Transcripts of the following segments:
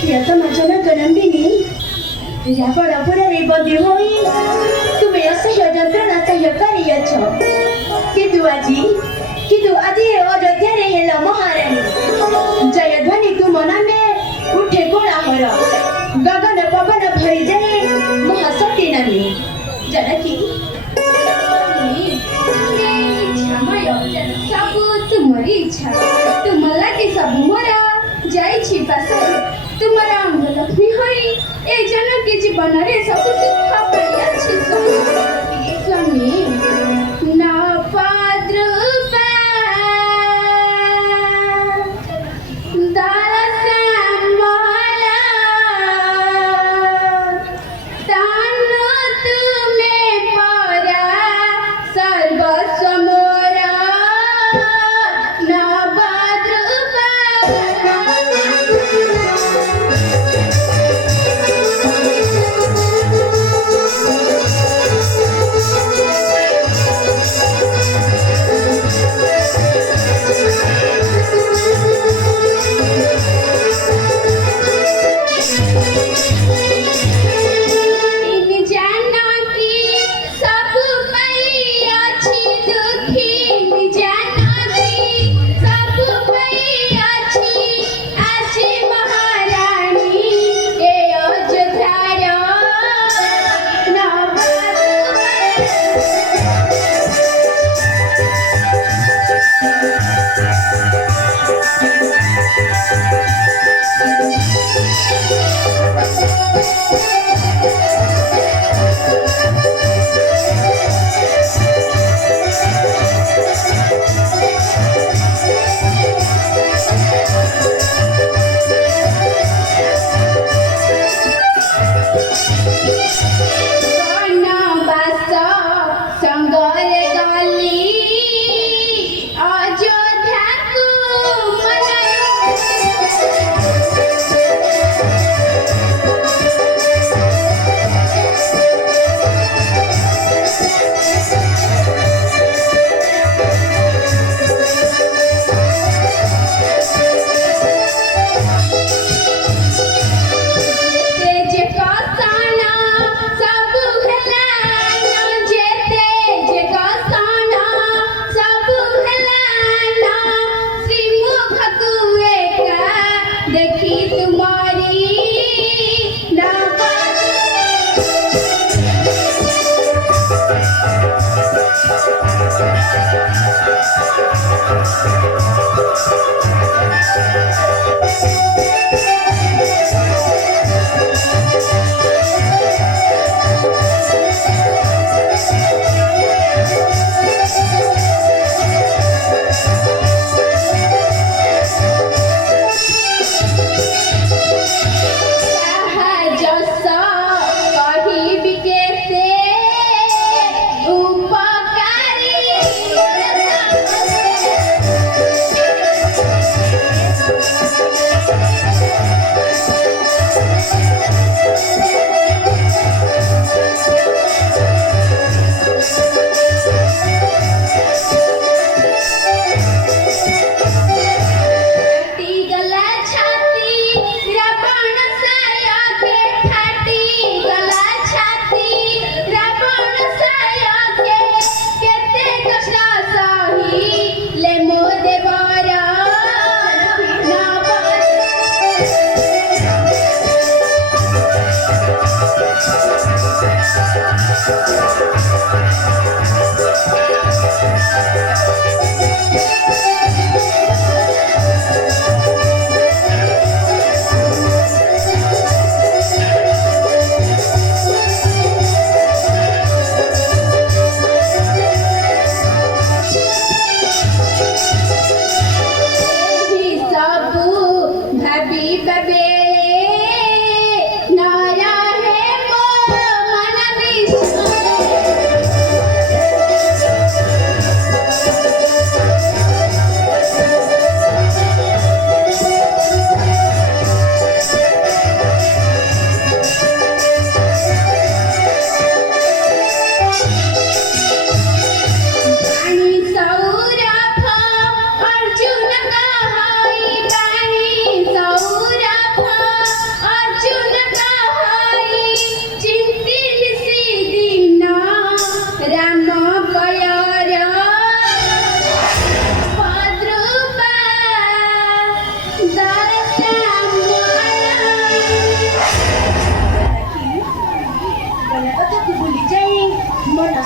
प्रियतमा जनकनंदिनी तुझ्या बळापुरारे बंदी होई तुम्ही असह्य ଯନ୍ତ୍ରଣା ସହ୍ୟ କରିଅଛ କିନ୍ତୁ ଆଜି ଅଯୋଧ୍ୟାରେ ହେଲ ମହାରାଣୀ ଜୟ ଧ୍ୱନି ତୁମ ନାମେ ଉଠେ କୋଳାହଳ ଗଗନ ପବନ ଭରି ଯାଏ ମହାଶକ୍ତି ନାମେ ଜାନକୀ ସବୁ ତୁମରି ଇଚ୍ଛା ତୁମ ଲାଗି ସବୁ ମୋର ଯାଇଛି ପାସ ତୁମର ଅଙ୍ଗଲକ୍ଷ୍ମୀ ହୋଇ ଏ ଜାନକୀ ଜୀବନରେ ସବୁ ସୁଖ ପାଇଅଛି ସ୍ୱାମୀ ନପଦ୍ରୁପା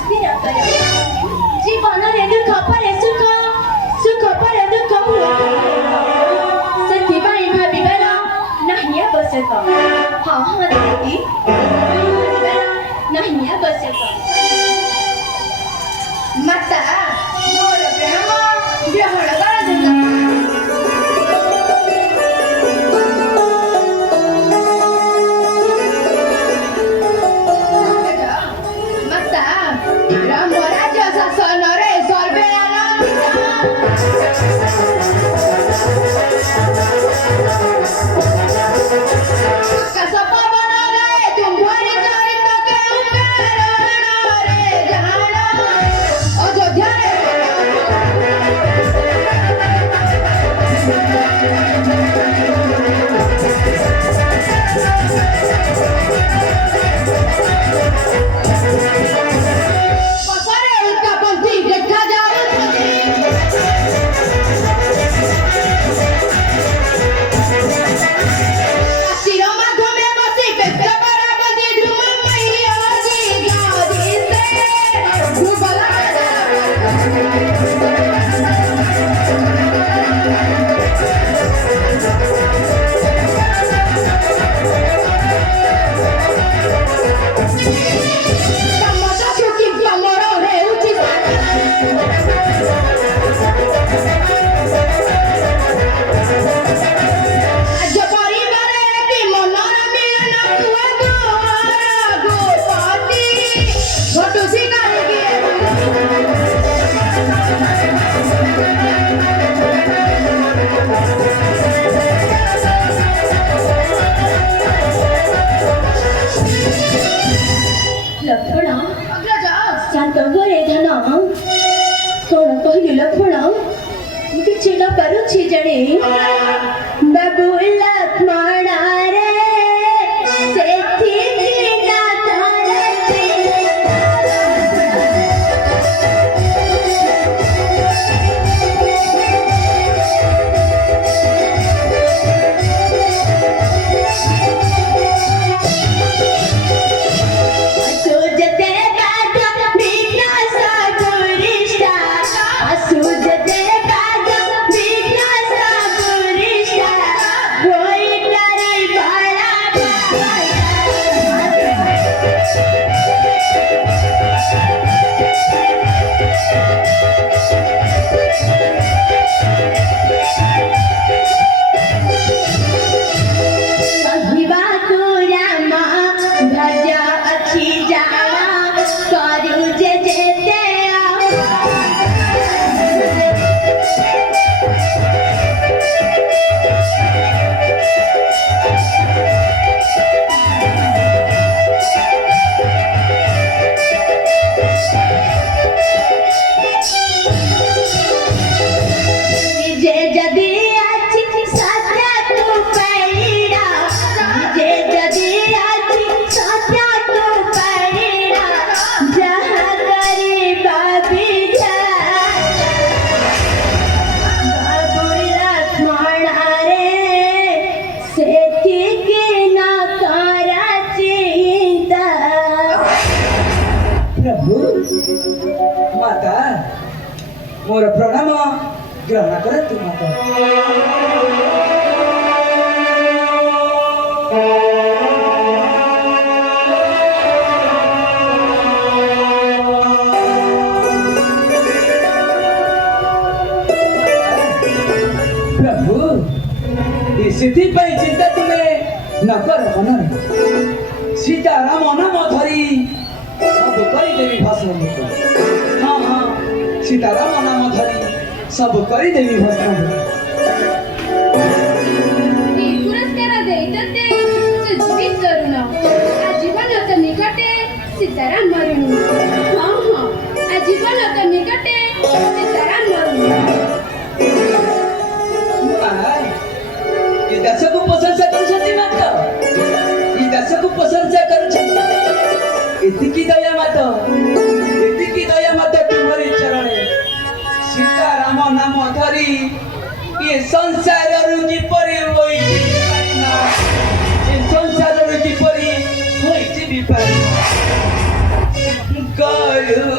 ସ୍ଥିର କର ଜୀବନରେ ଦୁଃଖ ପରେ ସୁଖ ସୁଖ ପରେ ଦୁଃଖ ହୁଏ ସେଥିପାଇଁ ଭାବିବାର ନାହିଁ ଆବଶ୍ୟକ ହଁ ହଁ ଦିଦି ନାହିଁ ଆବଶ୍ୟକ ମାତା ମୋର ପ୍ରେମ ଗ୍ରହଣ କରନ୍ତୁ ମାତା ରାମ ରାଜ୍ୟ ଶାସନରେ ସର୍ବେ ଆକାଶ ପବନ ଗାଏ ତୁମ୍ଭରି ଚରିତ କେଉଁ କାରଣରେ ଜାଣ ଅଯୋଧ୍ୟାରେ ପଛରେ ଉଲ୍କାପନ୍ଥୀ ଦେଖାଯାଉଛନ୍ତି ଆଶିର ମାଧ୍ୟମେ ବସି ବ୍ୟକ୍ତ କରାବଧି ଧୃମମୟୀ ଅଜି ଗଦିତେ ଦୁର୍ବଳ ଲକ୍ଷ୍ମଣ ଶାନ୍ତ ଘରେ ଧନ କଣ କହିଲୁ ଲକ୍ଷ୍ମଣ କିଛି ନ ପାରୁଛି ଜାଣେ ବାବୁ ଲକ୍ଷ୍ମଣ ରେ ସେଥି ନା माता मोर प्रणाम ग्रहण करतु माता प्रभु स्थिति चिंता तुम्हें न कर मन सीताराम नाम धरी सब देवी भस्म हाँ हाँ सीताराम नाम धरी सब देवी भस्म पुरस्कार देते सुजीवित तरुण आजीवन तो निकटे सीताराम मरुण हाँ हाँ आजीवन तो निकटे सीताराम मरुण देश को प्रशंसा कर देश को प्रशंसा कर दया मत तुम्हारी चरणे सीताराम नाम धरी ये संसार रुचि परी संसार रुचि परी गरु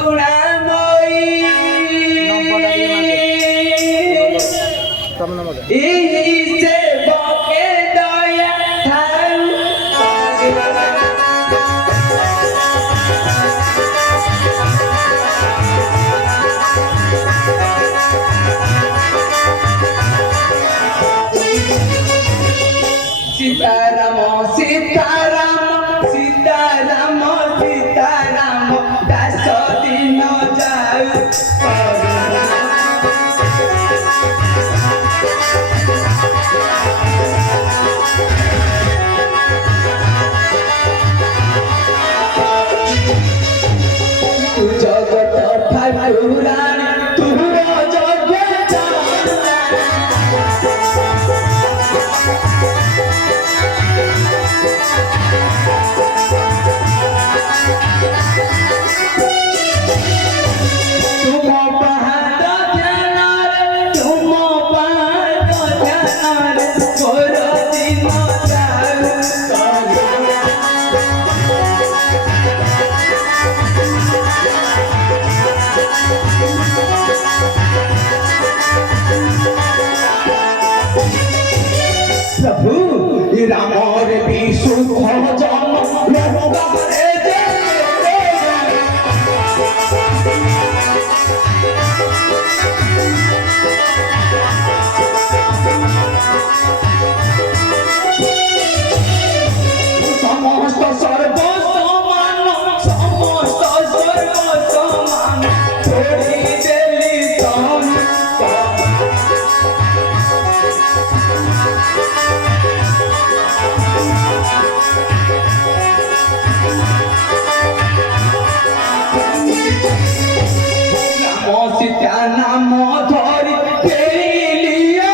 एही से बके दया थाऊ सीताराम सीताराम सीताराम सीताराम दास दिन जाऊ तू जगत ठाकुरान तू जगत तुम पहाड़ ध्यान तुम पहाड़ ध्यान गोर दिन जाऊ प्रभु रामर विशुद्ध जन्म लोकरे समस्त सर्व समान समस्त सर्व समान छोड़ी देली तन नाम सीता नाम धरी पेलिया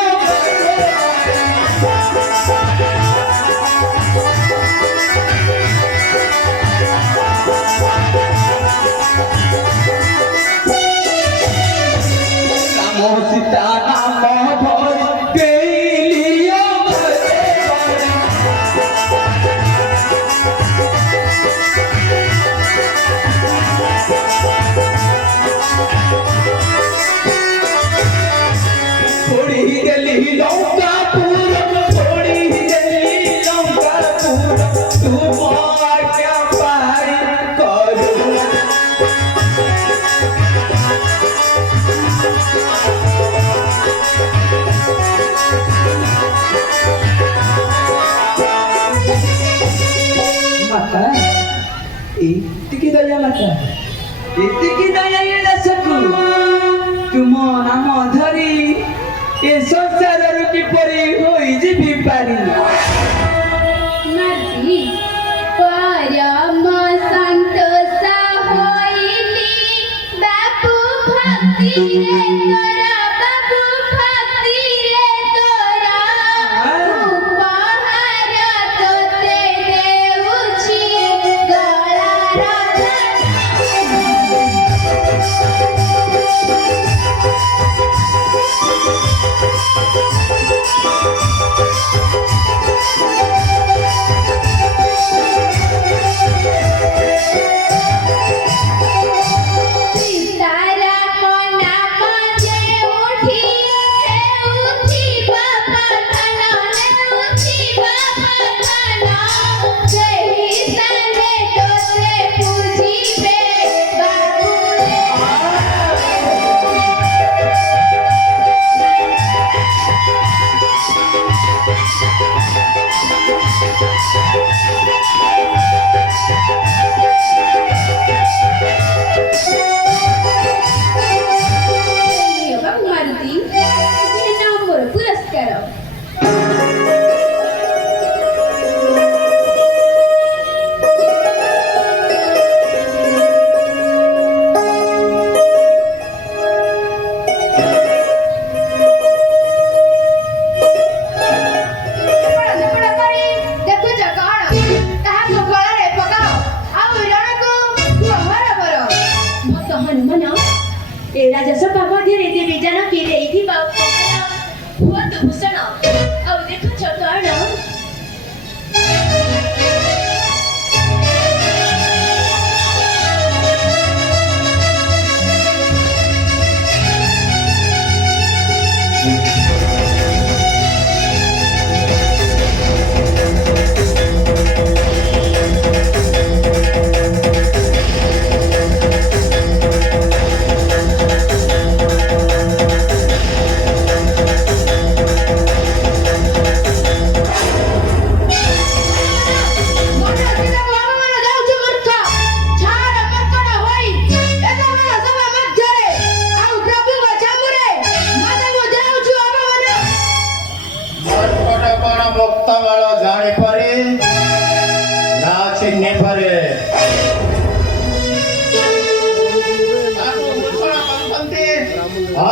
नाम सीता नाम धरी पेलिया छोड़ी देली लंकापुर छोड़ी देली लंकापुर तू क्या पारी करू माता इतकी दया माता इतकी दया येडा सकू तुम नाम धरी ए संसार किपरि होई जीवी पारी नदी परम संतोष होइली बापू भक्ति रे तोरा बापू भक्ति रे तोरा उपहार तोते देउछि गळार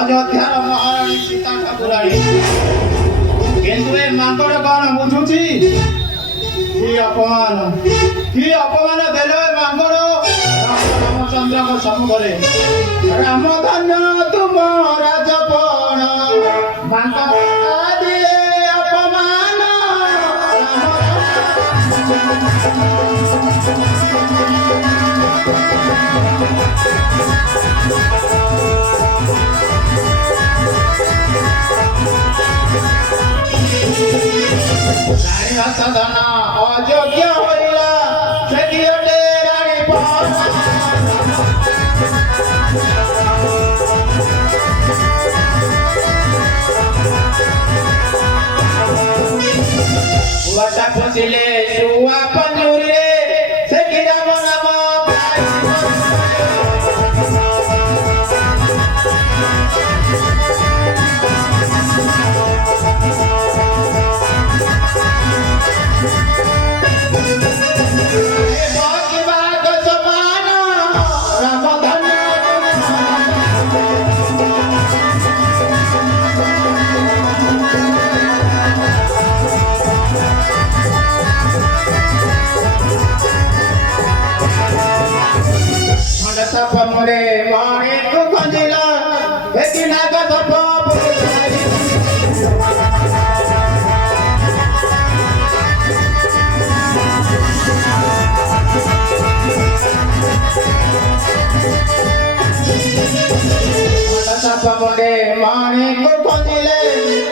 ଅଯୋଧ୍ୟାର ମହାରାଣୀ ସୀତା ଠାକୁରାଣୀ କିନ୍ତୁ ଏ ମାଙ୍କଡ କଣ ବୁଝୁଛି କି ଅପମାନ ଦେଲ ଏ ମାଙ୍କଡ ରାମଚନ୍ଦ୍ରଙ୍କ ସମ୍ମୁଖରେ ରାମଧନ୍ୟ ତୁମ ରାଜପଣ ମାଙ୍କଡ ଦିଏ ଅପମାନ ରାଣୀ ସଦନ ଅଯୋଗ୍ୟ ହୋଇଲା ସେ ଦିଅଟେ ରାଣୀ ପୁଅଟା ଫସିଲେ ଶୁଆ ପଞ୍ଜୁରିରେ ସେ କି ରାମ ନାମ sapamure mane ko kanjila ekina ka sapa putari mane sapamure mane ko kanjile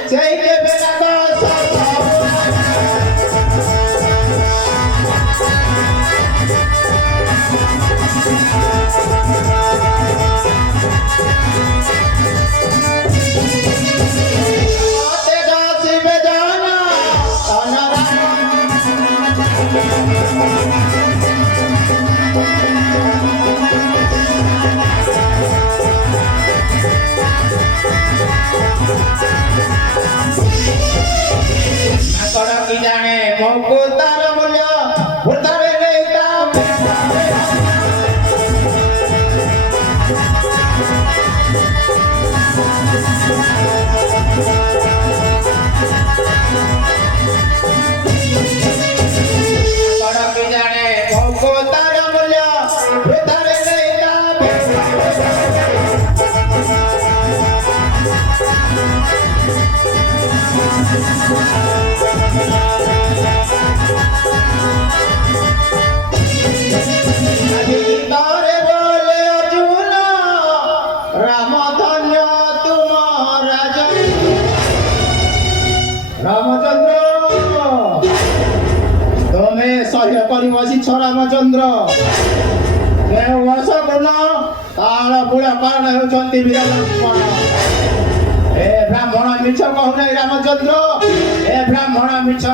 sei ke bena ka sapa की जाने मोको तार मूल्य उतारे लेता की जाने मोको तार मूल्य उतारे लेता तारे बोले अर्जुन रामधन्य तुम राजा रामचंद्र तुम्हें सह्य कर बसीछ रामचंद्र वर्ष गुण तार मूल कारण होती वीर लक्ष्मण ए ब्राह्मण मिछ कहूना रामचंद्र ए ब्राह्मण मिछ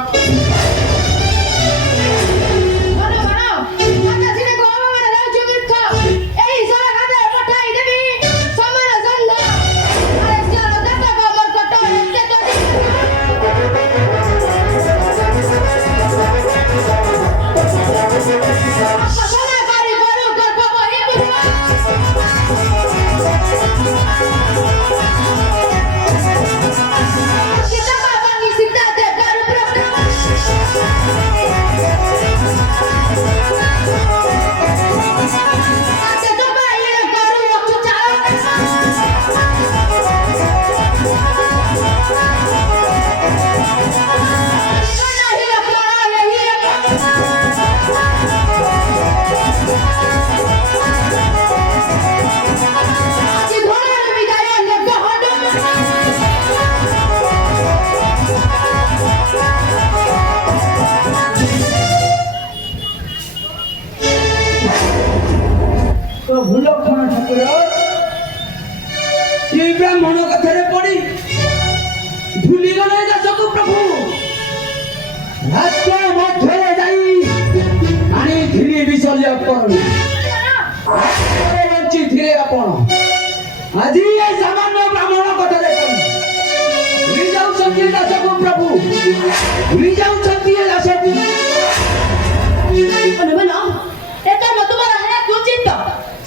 प्रभु लक्ष्मण ठाकुर ये ब्राह्मण कथारे पड़ी भूली गले दशक प्रभु राज्य मध्य जाई आनी धीरे विसर्य करूँ बंची थे आपण आज ये सामान्य ब्राह्मण कथारे भूली जाऊ दशक प्रभु भूली जाऊ दशक तुम्हारा है उचित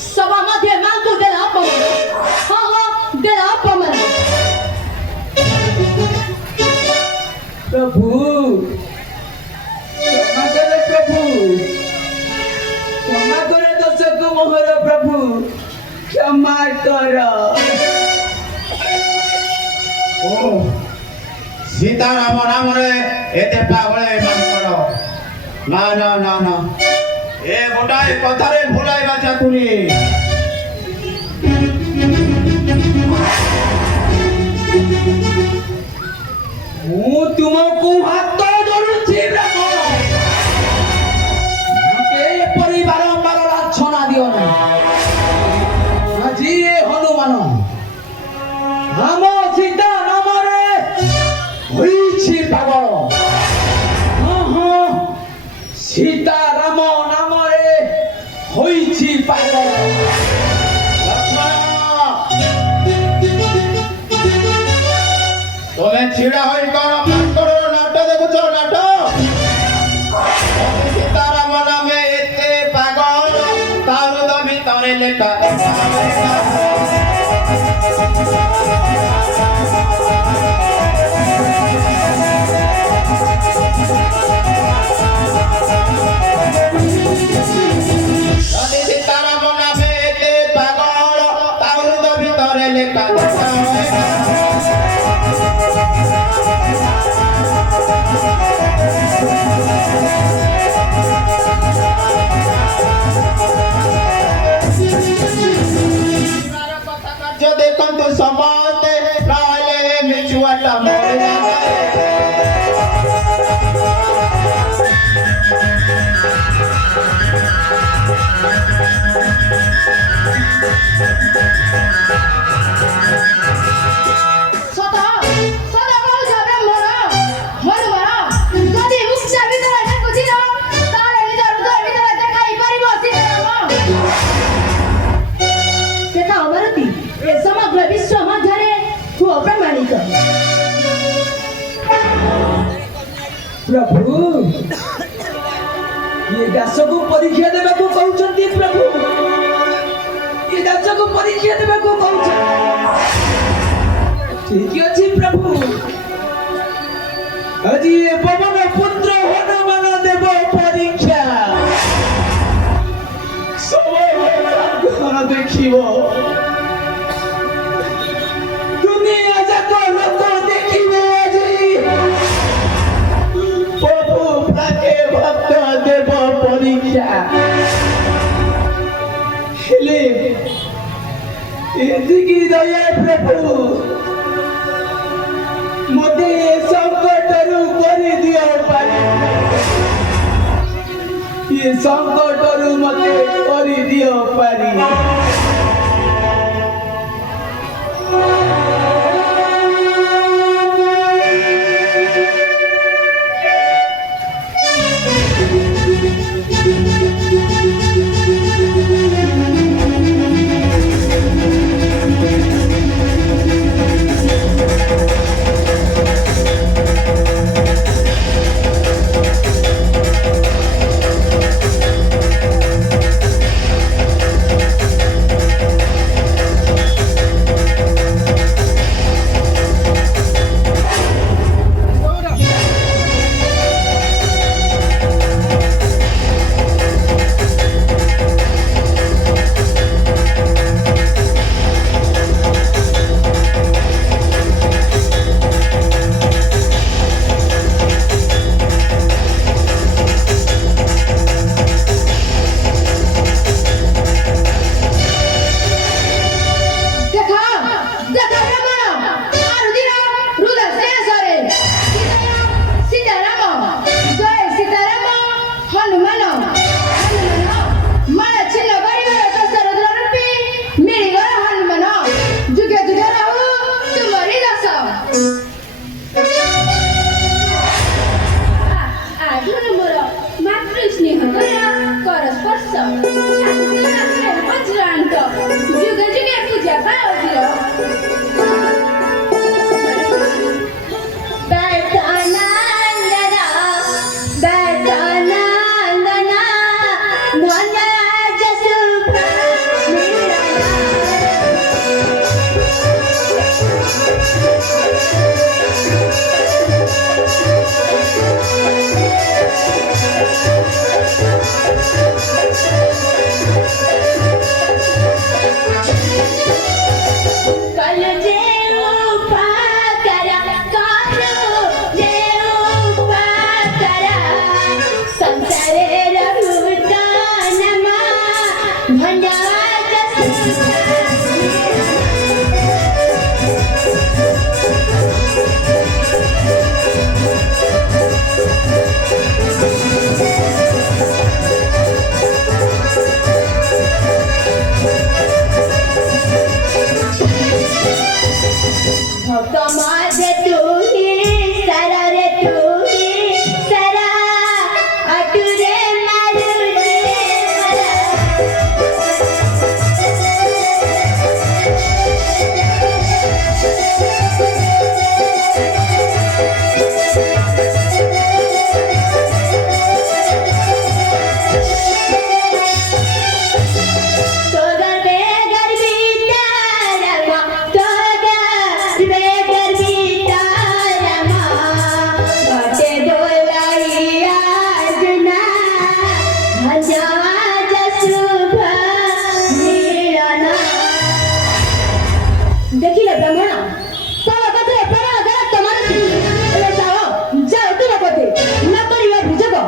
सभा मध्य मांगू देला अपमान हाँ हाँ देला अपमान प्रभु क्षमा करे प्रभु क्षमा करे दर्शक मोहर प्रभु क्षमा कर ଓ ସୀତାରାମ ନାମରେ ଏତେ ପାଗଳ ଏମାନଙ୍କର ନା ନା ନା ନା ଏ ଗୋଟାଏ କଥାରେ ଭୁଲାଇବା ଚାତୁରୀ ମୁଁ ତୁମକୁ ହାତ ଧରୁଛି ବ୍ରାହ୍ମଣ ମତେ ଏପରି ବାରମ୍ବାର ଲାଞ୍ଛନା ଦିଅ ନାହିଁ ଆଜି ଏ ହନୁମାନ ଆମ ସୀତା ନାମରେ ହୋଇଛି ପାଗଳ ହଁ ହଁ ସୀତାରାମ ନାମରେ ହୋଇଛି ପାଗଳ ତମେ ଛିଡ଼ା ହୋଇ କ'ଣ ମାଙ୍କଡ଼ର ନାଟ ଦେଖୁଛ ନାଟ ସୀତାରାମ ନାମେ ଏତେ ପାଗଳ ତା ହୃଦ ଭିତରେ ଲେଖା ଯଦି ସୀତାରାମ ନାମେ ଏତେ ପାଗଳ ତା ହୃଦ ଭିତରେ ଲେଖା ଦେଖନ୍ତୁ ସମସ୍ତେ ନହେଲେ ମିଛୁଆଟା ସତ ସତ କହୁଛ ବ୍ରାହ୍ମଣ ହନୁମାନ ଯଦି ମୁକ୍ତ ଭିତରେ ଦେଖୁଥିଲ ତାହେଲେ ନିଜ ହୃଦୟ ଭିତରେ ଦେଖାଇ ପାରିବ ସୀତାରାମ ଦେଖା ଅବରତି ଏ ସମଗ୍ର ବିଶ୍ୱ ମଧ୍ୟରେ ହୁଅ ପ୍ରମାଣିତ प्रभु ये दास को परीक्षा देवा को कहउछंती प्रभु ये दास को परीक्षा देवा को कहउछ ठीक अछि प्रभु अजी ये पवन पुत्र हनुमान देव परीक्षा समय कोन देखिबो दुनिया जाक लोक देखिबे अजी प्रभु प्राके भक्त देव परीक्षा हेले एदिकी दया प्रभु मते संकटरू करि दियो पारी ये संकटरू मते करि दियो पारी कल जेऊ पाकरा कालो जेऊ पाकरा संसारे रघुतानमा भंडारा कमाद तू ही सरा रे तू ही सरा अटुरे मारू रे देखिले ब्राह्मण तवा कथे परा गलत तुम्हारे अरे जाओ जाओ तुम कथे न करिवा बुझबो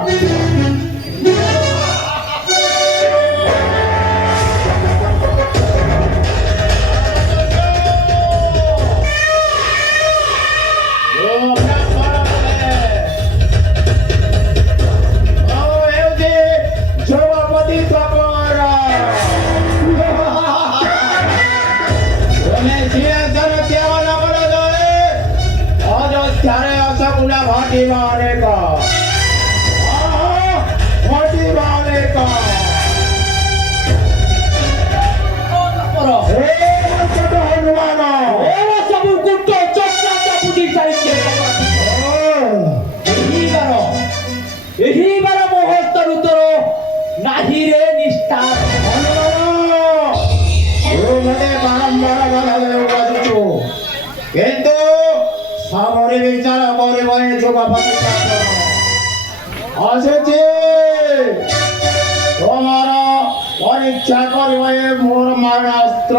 কিন্তু সামরে বিচার করিবে যোগাপতি আসেছে তোমার পরীক্ষা করিবে মোর মারাস্ত্র